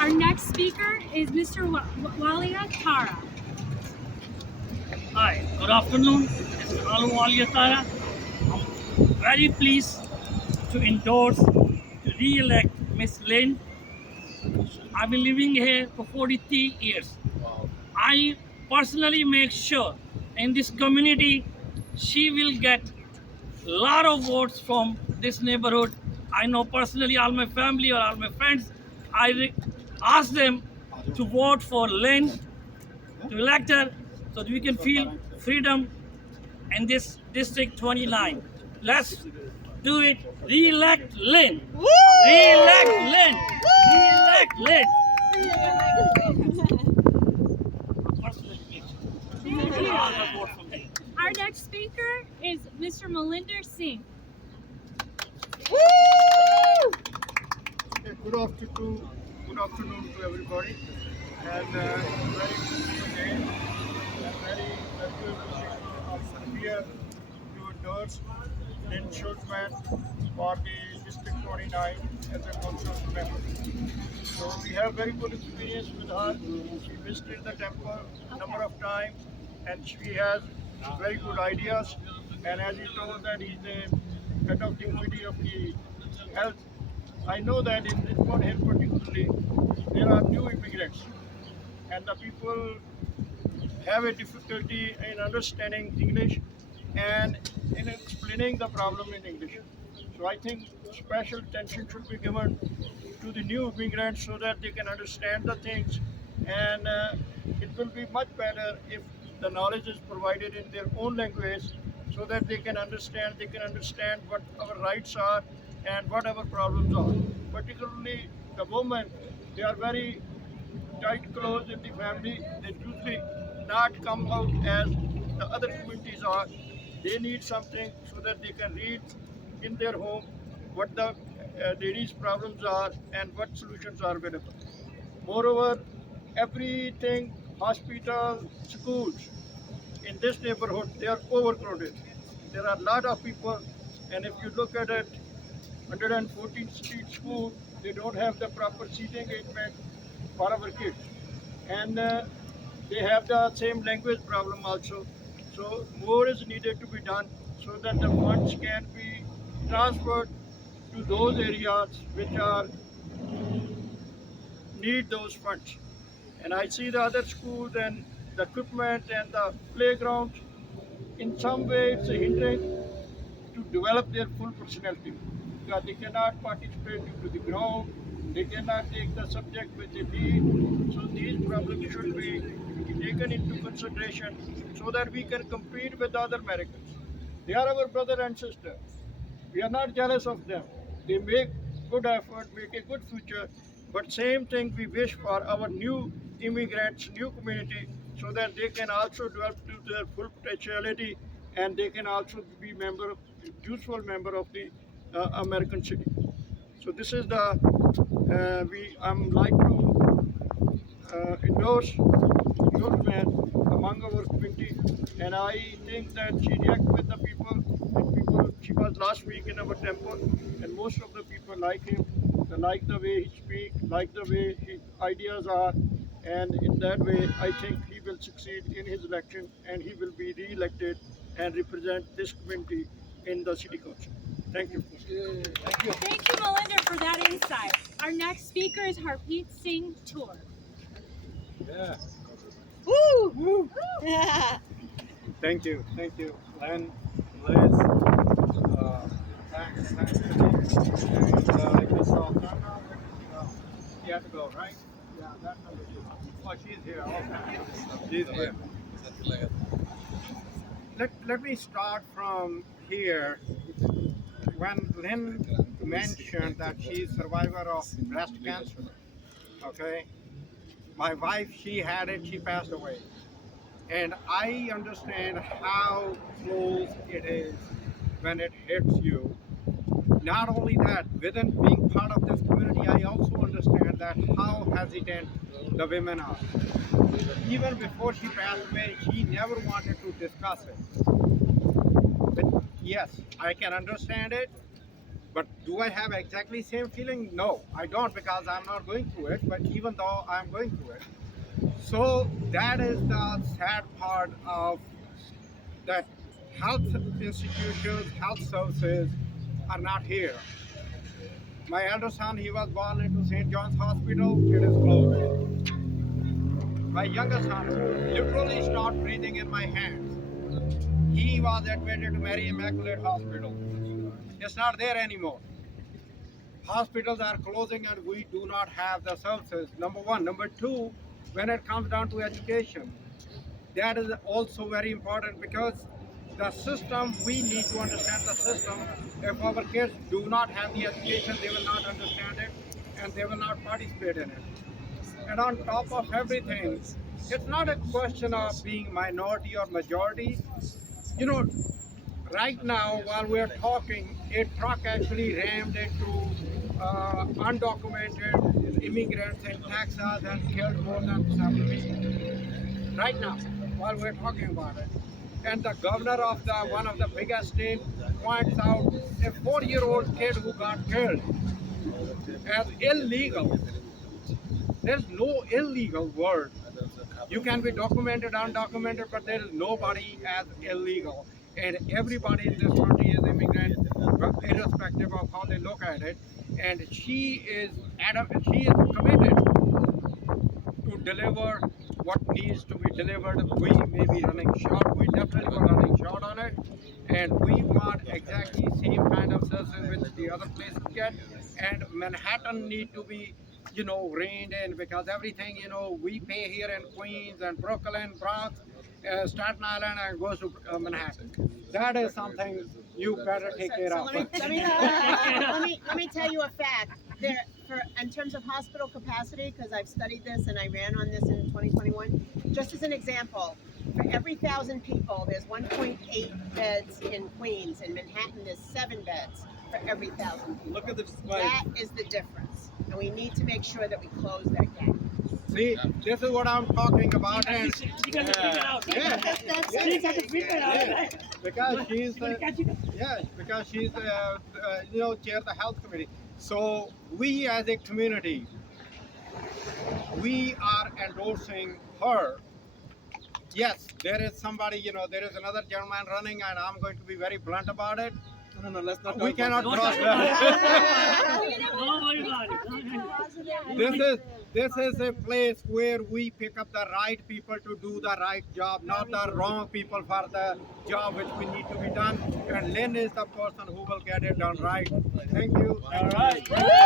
Our next speaker is Mr. Walia Tara. Hi, good afternoon. This is Walia Tara. I'm very pleased to endorse to re-elect Miss Lynn. I've been living here for 43 years. I personally make sure in this community she will get a lot of votes from this neighborhood. I know personally all my family or all my friends. I ask them to vote for Lynn, to elect her, so that we can feel freedom in this District 29. Let's do it. Re-elect Lynn. Re-elect Lynn. Re-elect Lynn. Thank you. Our next speaker is Mr. Malinder Singh. Good afternoon to everybody, and very good day. And very good here to endorse Lynn Schulman for the District 29 as a council member. So we have very good experience with her. She visited the temple a number of times, and she has very good ideas. And as you told that he's the head of the committee of the health, I know that in this one here particularly, there are new immigrants, and the people have a difficulty in understanding English and in explaining the problem in English. So I think special attention should be given to the new immigrants so that they can understand the things, and it will be much better if the knowledge is provided in their own language so that they can understand what our rights are and what our problems are. Particularly the women, they are very tight closed in the family. They usually not come out as the other communities are. They need something so that they can read in their home what the ladies' problems are and what solutions are available. Moreover, everything, hospital, schools, in this neighborhood, they are overcrowded. There are a lot of people, and if you look at it, 114th Street School, they don't have the proper seating arrangement for our kids. And they have the same language problem also. So more is needed to be done so that the funds can be transferred to those areas which are need those funds. And I see the other schools and the equipment and the playgrounds, in some way it's a hindrance to develop their full personality, because they cannot participate into the ground, they cannot take the subject which they need. So these problems should be taken into consideration so that we can compete with other Americans. They are our brother and sister. We are not jealous of them. They make good effort, make a good future, but same thing we wish for our new immigrants, new community, so that they can also develop to their full potentiality, and they can also be useful member of the American city. So this is the I'm like to endorse your man among our community, and I think that she react with the people. And people, she was last week in our temple, and most of the people like him. They like the way he speaks, like the way his ideas are, and in that way, I think he will succeed in his election, and he will be re-elected and represent this community in the city council. Thank you. Thank you, Melinda, for that insight. Our next speaker is Harpreet Singh Tour. Yeah. Woo! Woo. Thank you, Lynn, Liz. Thanks. And I just saw Donna. She had to go, right? Yeah, that's number 2. Oh, she's here. Okay. She's here. Let me start from here. When Lynn mentioned that she's a survivor of breast cancer, okay, my wife, she had it, she passed away. And I understand how close it is when it hits you. Not only that, within being part of this community, I also understand that how hesitant the women are. Even before she passed away, she never wanted to discuss it. But yes, I can understand it. But do I have exactly same feeling? No, I don't, because I'm not going through it. But even though I'm going through it, so that is the sad part of that health institutions, health services are not here. My elder son, he was born into St. John's Hospital. It is closed. My younger son literally stopped breathing in my hands. He was admitted to Mary Immaculate Hospital. It's not there anymore. Hospitals are closing and we do not have the services. Number one. Number two, when it comes down to education, that is also very important, because the system, we need to understand the system. If our kids do not have the education, they will not understand it and they will not participate in it. And on top of everything, it's not a question of being minority or majority. You know, right now while we're talking, a truck actually rammed into undocumented immigrants in Texas and killed more than 7 people. Right now, while we're talking about it. And the governor of the one of the biggest states points out a 4-year-old kid who got killed as illegal. There's no illegal word. You can be documented, undocumented, but there is nobody as illegal. And everybody in this country is immigrant, irrespective of how they look at it. And she is committed to deliver what needs to be delivered. We may be running short. We definitely were running short on it. And we want exactly same kind of services which the other places get. And Manhattan need to be, reined in, because everything, we pay here in Queens and Brooklyn, Bronx, Staten Island, and goes to Manhattan. That is something you better take care So of. let me tell you a fact. In terms of hospital capacity, because I've studied this and I ran on this in 2021, just as an example, for every 1,000 people, there's 1.8 beds in Queens. In Manhattan, there's 7 beds for every 1,000 people. Look at the display. That is the difference. And we need to make sure that we close that gap. See, this is what I'm talking about. And You got to figure it out. Yeah. That's You got to it. figure it out. Yeah. because she's chair the health committee. So we as a community, we are endorsing her. Yes, there is somebody, there is another gentleman running, and I'm going to be very blunt about it. No, let's not. We talk cannot about cross that. that. Don't worry about it. This is a place where we pick up the right people to do the right job, not the wrong people for the job which we need to be done. And Lynn is the person who will get it done right. Thank you. All right.